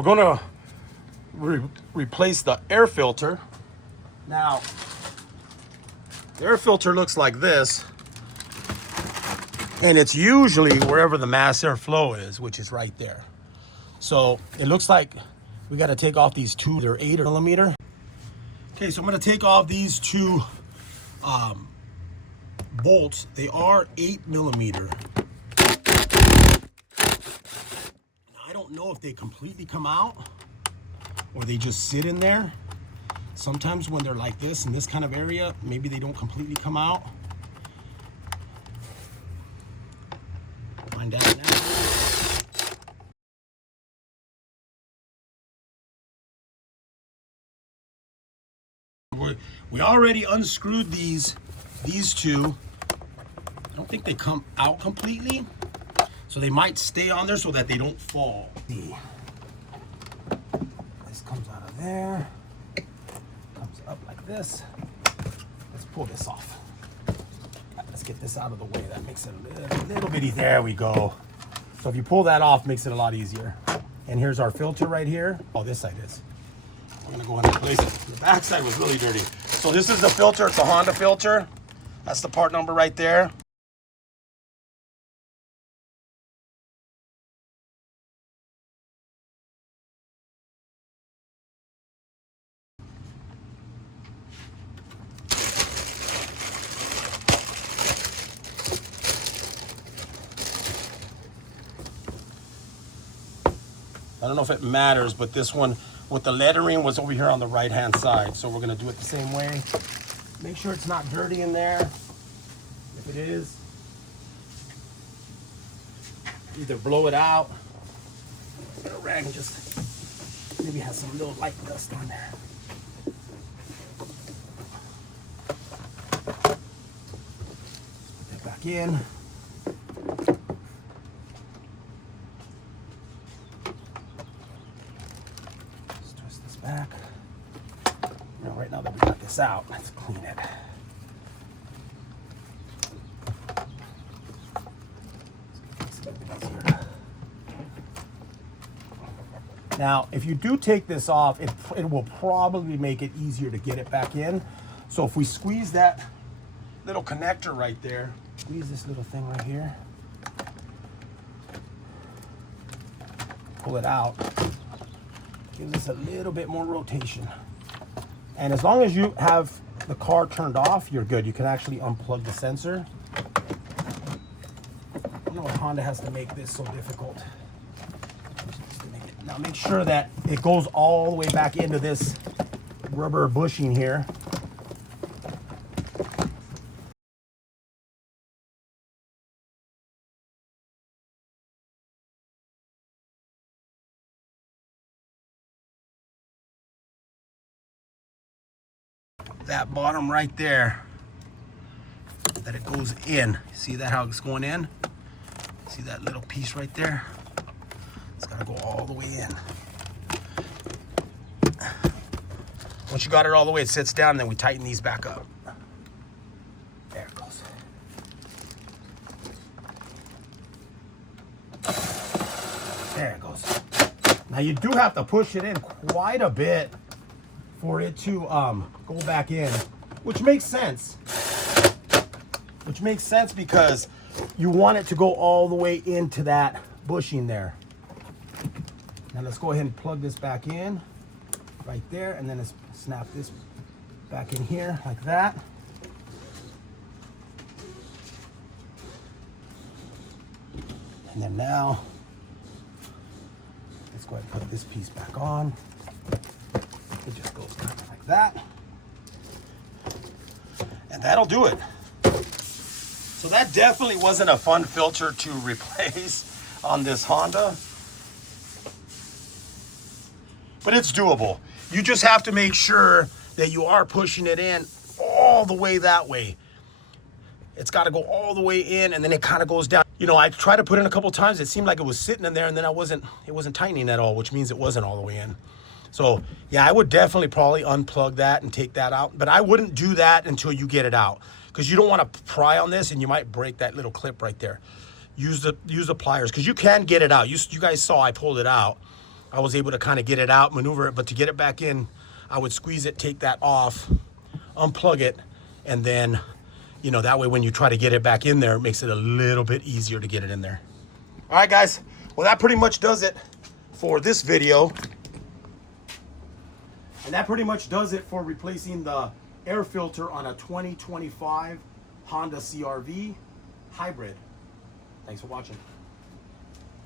We're gonna replace the air filter. Now, the air filter looks like this, and it's usually wherever the mass airflow is, which is right there. So it looks like we got to take off these two. They're 8mm. Okay, so I'm going to take off these two bolts. They are 8mm. Now, I don't know if they completely come out or they just sit in there. Sometimes when they're like this in this kind of area, maybe they don't completely come out. Find out now. We already unscrewed these two. I don't think they come out completely, so they might stay on there so that they don't fall. This comes out of there, comes up like this. Let's pull this off. Let's get this out of the way. That makes it a little bitty. There we go. So if you pull that off, makes it a lot easier. And here's our filter right here. Oh, this side is. I'm gonna go ahead and replace it. The back side was really dirty. So this is the filter. It's a Honda filter. That's the part number right there. I don't know if it matters, but this one with the lettering was over here on the right hand side. So we're gonna do it the same way. Make sure it's not dirty in there. If it is, either blow it out, get a rag and just maybe has some little light dust on there. Put that back in. Back. Now, right now that we got this out, let's clean it. Now, if you do take this off, it will probably make it easier to get it back in. So if we squeeze that little connector right there, squeeze this little thing right here, pull it out. Give this a little bit more rotation. And as long as you have the car turned off, you're good. You can actually unplug the sensor. I don't know if Honda has to make this so difficult. Now make sure that it goes all the way back into this rubber bushing here. That bottom right there, that it goes in. See that how it's going in? See that little piece right there? It's gotta go all the way in. Once you got it all the way, it sits down, and then we tighten these back up. There it goes. There it goes. Now you do have to push it in quite a bit for it to go back in, which makes sense. Which makes sense because you want it to go all the way into that bushing there. Now let's go ahead and plug this back in right there, and then let's snap this back in here like that. And then now, let's go ahead and put this piece back on. It just goes kind of like that. And that'll do it. So that definitely wasn't a fun filter to replace on this Honda. But it's doable. You just have to make sure that you are pushing it in all the way that way. It's got to go all the way in, and then it kind of goes down. You know, I tried to put it in a couple times. It seemed like it was sitting in there, and then it wasn't tightening at all, which means it wasn't all the way in. So yeah, I would definitely probably unplug that and take that out, but I wouldn't do that until you get it out, because you don't want to pry on this and you might break that little clip right there. Use the pliers, because you can get it out. You guys saw I pulled it out, I was able to kind of get it out, maneuver it, but to get it back in, I would squeeze it, take that off, unplug it, and then, you know, that way when you try to get it back in there, it makes it a little bit easier to get it in there. All right, guys. Well, that pretty much does it for this video. And that pretty much does it for replacing the air filter on a 2025 Honda CRV Hybrid. Thanks for watching.